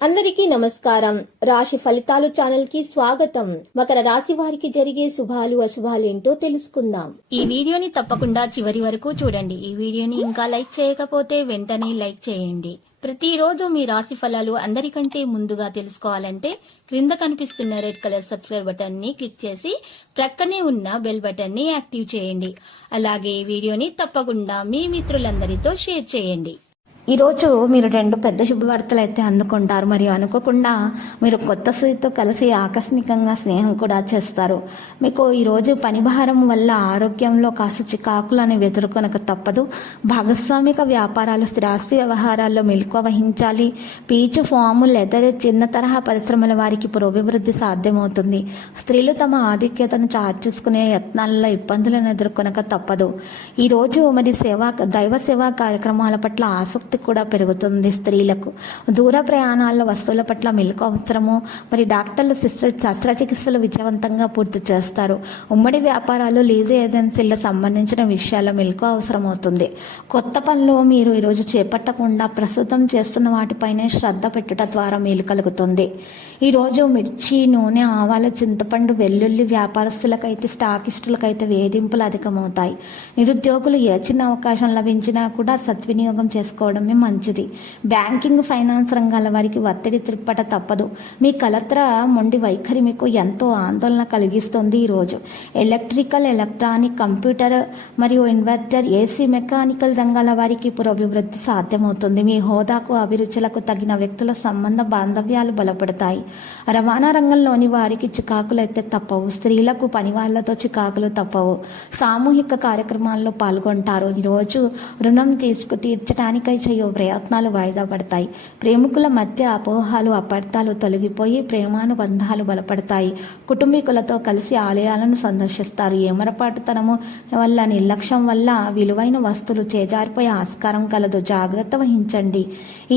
అందరికీ నమస్కారం. రాశి ఫలితాలు ఛానల్ కి స్వాగతం. మకర రాశి వారికి జరిగే శుభాలు అశుభాలు ఏంటో తెలుసుకుందాం. ఈ వీడియోని తప్పకుండా చివరి వరకు చూడండి. ఈ వీడియోని ఇంకా లైక్ చేయకపోతే వెంటనే లైక్ చేయండి. ప్రతిరోజు మీ రాశి ఫలాలు అందరికంటే ముందుగా తెలుసుకోవాలంటే క్రింద కనిపిస్తున్న రెడ్ కలర్ సబ్స్క్రైబ్ బటన్ ని క్లిక్ చేసి ప్రక్కనే ఉన్న బెల్ బటన్ ని యాక్టివ్ చేయండి. అలాగే ఈ వీడియోని తప్పకుండా మీ మిత్రులందరితో షేర్ చేయండి. ఈరోజు మీరు రెండు పెద్ద శుభవార్తలు అయితే అందుకుంటారు. మరియు అనుకోకుండా మీరు కొత్త స్త్రీతో కలిసి ఆకస్మికంగా స్నేహం కూడా చేస్తారు. మీకు ఈరోజు పని భారం వల్ల ఆరోగ్యంలో కాస్త చికాకులు అనేవి ఎదుర్కొనక తప్పదు. భాగస్వామిక వ్యాపారాలు, స్థిరాస్తి వ్యవహారాల్లో మెలకువ వహించాలి. పీచు, ఫాము, లెదర్, చిన్న తరహా పరిశ్రమల వారికి పురోభివృద్ధి సాధ్యమవుతుంది. స్త్రీలు తమ ఆధిక్యతను చార్చేసుకునే యత్నాలలో ఇబ్బందులను ఎదుర్కొనక తప్పదు. ఈరోజు మరి దైవ సేవా కార్యక్రమాల పట్ల ఆసక్తి కూడా పెరుగుతుంది. స్త్రీలకు దూర ప్రయాణాల్లో వస్తువుల పట్ల మెలకు అవసరము. మరి డాక్టర్లు శస్త్రచికిత్సలు విజయవంతంగా పూర్తి చేస్తారు. ఉమ్మడి వ్యాపారాలు, లీజు ఏజెన్సీలకు సంబంధించిన విషయాల్లో మెలకు అవసరం అవుతుంది. కొత్త పనులు మీరు ఈరోజు చేపట్టకుండా ప్రస్తుతం చేస్తున్న వాటిపైనే శ్రద్ధ పెట్టుట ద్వారా మేలు కలుగుతుంది. ఈరోజు మిర్చి, నూనె, ఆవాల, చింతపండు, వెల్లుల్లి వ్యాపారస్తులకైతే, స్టాకిస్టులకైతే వేధింపులు అధికమవుతాయి. నిరుద్యోగులు ఏ చిన్న అవకాశం లభించినా కూడా సద్వినియోగం చేసుకోవడమే మంచిది. బ్యాంకింగ్, ఫైనాన్స్ రంగాల వారికి ఒత్తిడి త్రిప్పట తప్పదు. మీ కలత్ర మొండి వైఖరి మీకు ఎంతో ఆందోళన కలిగిస్తుంది. ఈరోజు ఎలక్ట్రికల్, ఎలక్ట్రానిక్, కంప్యూటర్ మరియు ఇన్వర్టర్, ఏసీ, మెకానికల్ రంగాల వారికి పురోభివృద్ధి సాధ్యమవుతుంది. మీ హోదాకు, అభిరుచులకు తగిన వ్యక్తుల సంబంధ బాంధవ్యాలు బలపడతాయి. రవాణా రంగంలోని వారికి చికాకులు అయితే తప్పవు. స్త్రీలకు పని వాళ్లతో చికాకులు తప్పవు. సామూహిక కార్యక్రమాల్లో పాల్గొంటారు. ఈరోజు రుణం తీర్చడానికై చేయు ప్రయత్నాలు వాయిదా పడతాయి. ప్రేమికుల మధ్య అపోహాలు, అపార్థాలు తొలగిపోయి ప్రేమానుబంధాలు బలపడతాయి. కుటుంబీకులతో కలిసి ఆలయాలను సందర్శిస్తారు. ఏమరపాటుతనము వల్ల, నిర్లక్ష్యం వల్ల విలువైన వస్తువులు చేజారిపోయే ఆస్కారం కలదు. జాగ్రత్త వహించండి.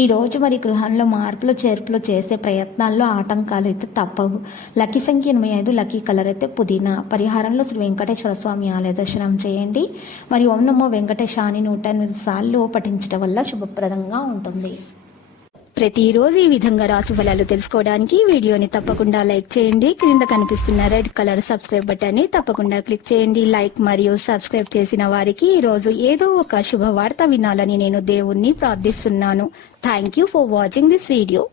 ఈ రోజు మరి గృహంలో మార్పులు చేర్పులు చేసే ప్రయత్నాల్లో ఆటంకాలు అయితే తప్పవు. లక్కీ సంఖ్య 85, లక్కీ కలర్ అయితే పుదీనా. పరిహారంలో శ్రీ వెంకటేశ్వర స్వామి ఆలయ దర్శనం చేయండి. మరి ఓం నమో వెంకటేశాని 108 సార్లు పఠించడం వల్ల శుభప్రదంగా ఉంటుంది. ప్రతిరోజు ఈ విధంగా రాశి ఫలాలు తెలుసుకోవడానికి వీడియోని తప్పకుండా లైక్ చేయండి. క్రింద కనిపిస్తున్న రెడ్ కలర్ సబ్స్క్రైబ్ బటన్ ని తప్పకుండా క్లిక్ చేయండి. లైక్ మరియు సబ్స్క్రైబ్ చేసిన వారికి ఈ రోజు ఏదో ఒక శుభవార్త వినాలని నేను దేవుణ్ణి ప్రార్థిస్తున్నాను. Thank you for watching this video.